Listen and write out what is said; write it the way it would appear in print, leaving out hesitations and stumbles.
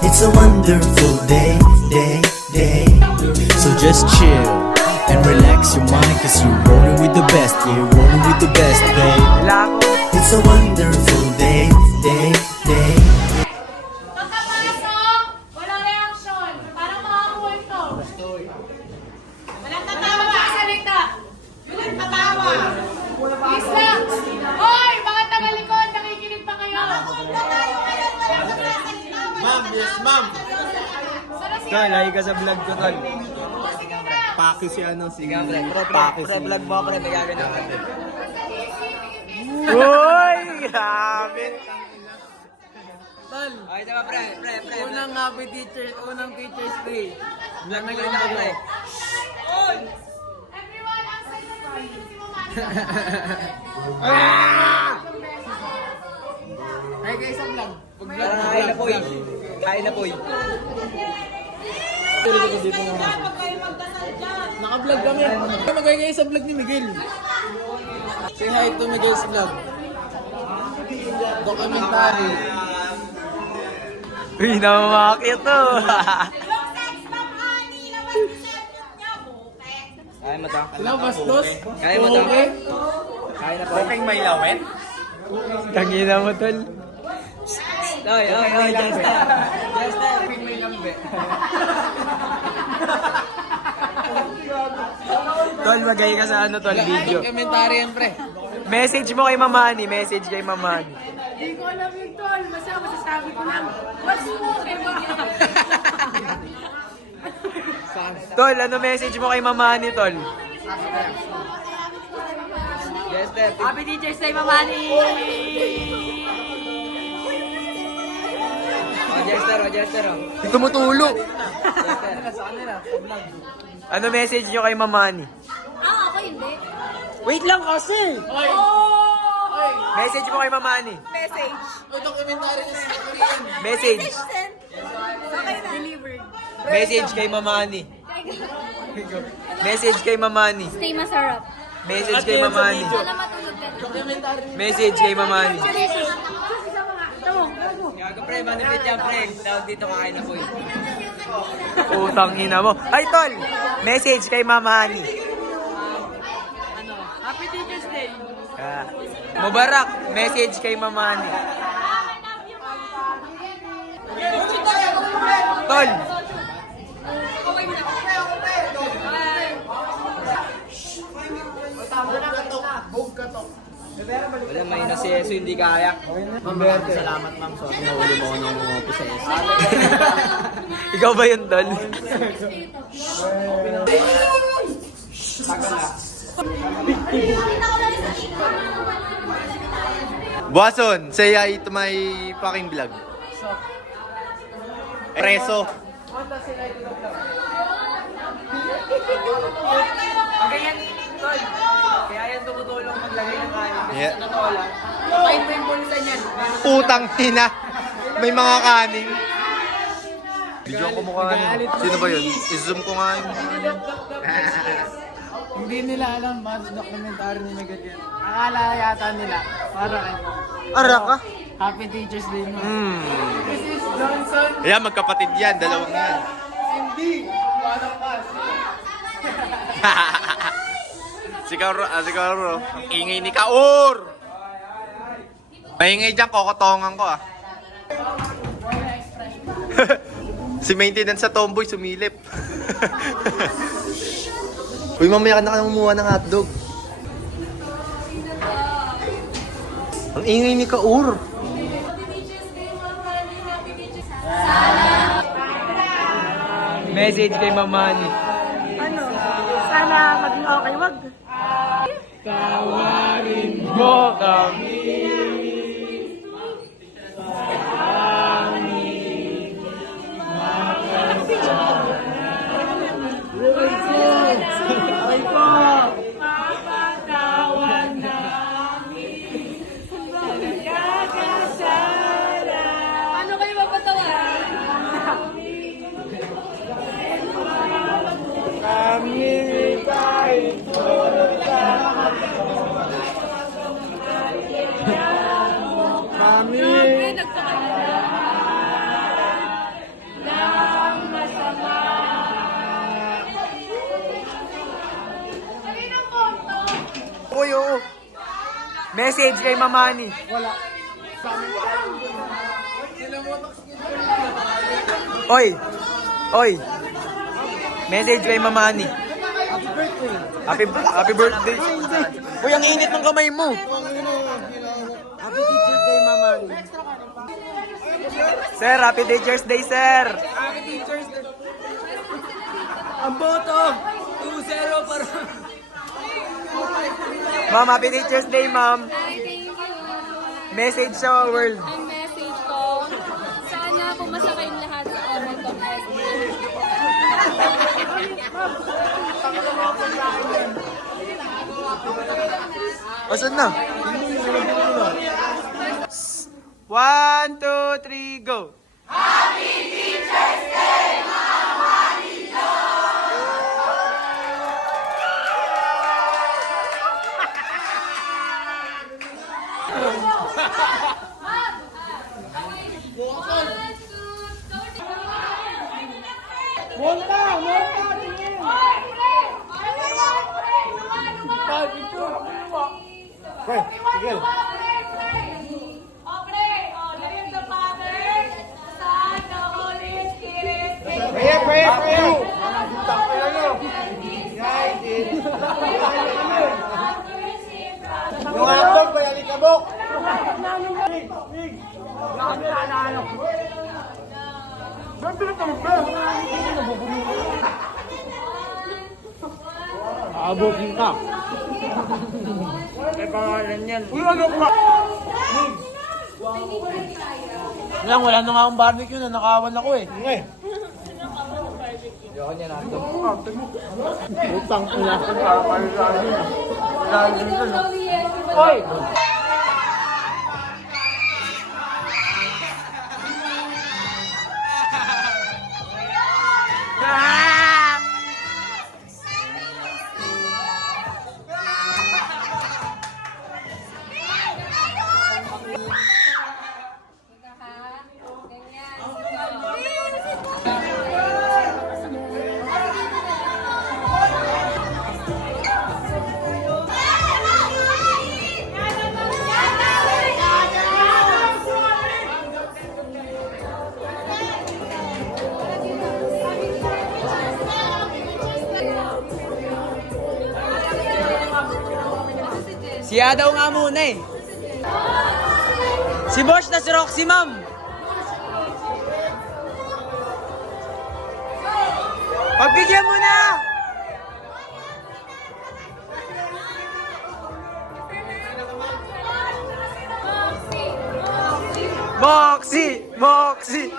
It's a wonderful day, day, day. So just chill and relax your mind, cause you're rolling with the best, yeah, you're rolling with the best, babe. It's a wonderful day, day, day. Pagkapasok, walang reaksyon. Parang makakuha ito. Walang tatawa. Salita. Walang tatawa. Please lang. Hoy, mga tagalikod, nakikinig pa kayo. Nakapunta tayo ngayon. Walang nagsasalita. Ma'am, yes ma'am. Tol, Lagi ka sa vlog ko, tol. sige na. Paki si ano, si Pre, vlog mo pre, may gagawin ako. Uy, grabe. Tol, ay diba pre. Unang unang teacher's day. Vlog na gawin ako pre. Everyone, ang sa'yo na si Mama. Ay guys, ang vlog. Kain na poy. Kain na poy. Naka-vlog kami. Magay kayo sa vlog ni Miguel. Say hi to Miguel's vlog. Documentary. Uy, namamakit to. Kaya mo to. Hello, bastos. Kaya mo to. Kaya na po. Bukeng may lawet? Tangina mo, tol. Oy, Justin. Justin. May lambe. Tol, magay ka sa ano, tol, video. Documentary yan pre. Message mo kay Mamani, message kay Mamani. Hindi ko alam yung tol. Basta masasabi ko lang. What's okay ba? Tol, ano message mo kay Mamani, tol? Justin. Happy Teacher's Day, Mamani! Jester. Tumutulo. Jester. Ano message nyo kay Mamani? Ako hindi. Wait lang kasi! Message mo kay Mamani. Message. Documentary na Message. Send. Okay na. Delivered. Message kay Mamani. Message kay Mamani. Stay masarap. Message kay Mamani. Sana matulog ka. Message kay Mamani. Gago pre, manipit yan pre. Tawag dito kakain na po eh. Utang ina mo. Ay, tol! Message kay Mamani. Happy Teacher's Day. Ah. Mubarak, message kay Mamani. Tol! Wala, may na si Yeso, hindi kaya. Salamat ma'am. So, nahuli mo ako ng mga opo sa Yeso. Ikaw ba yun, tol? Buwason, say hi to my fucking vlog. Preso. Ganyan, tol. Kaya yan tumutulong maglagay ng kanin. Yeah. Sa totoo lang. Kain mo yung pulsa niyan. Putang ina. May mga kanin. Video ko mukha niyo. Sino ba yun? I-zoom ko nga yun. Hindi nila alam mas documentary ni Miguel yan. Akala yata nila. Para kayo. Ara ka? Happy Teacher's Day mo. This is Johnson. Ayan, magkapatid yan. Dalawang yan. Hindi. Walang pass. Siguro. Ang ingay ni Kaur. Maingay dyan, kokotongan ko ah. Si maintenance sa tomboy, sumilip. Uy, mamaya ka na kumuha ng hotdog. Ang ingay ni Kaur. Message kay Mamani. Ano? Sana maging okay, wag. Tawarin mo kami. Papatawan namin. Pagkakasala. Ano kayo mapatawan? Kami kahit Message kay Mamani. Oy! Oy! Message kay Mamani. Happy birthday. Uy, ang init ng kamay mo. Happy Teacher's Day, Mama. Sir, Happy Teacher's Day, sir. Ang boto! 2-0 para... Ma'am, Happy Teacher's Day, ma'am. Hi, thank you. Message sa world. Ang message ko, sana pumasa kayong lahat sa Omen Domestic. Asan na? 1, 2, 3, go! Yung hotdog, may alikabok! Aabokin ka. May pangalan yan. Uy, ano ko? Wala na nga akong barbecue na nakawan ako eh. Nga eh. Utang ko na. Oy! Siya daw nga muna eh. Si Boss na si Roxy, ma'am. Pagbigyan mo na! Moxie! Moxie!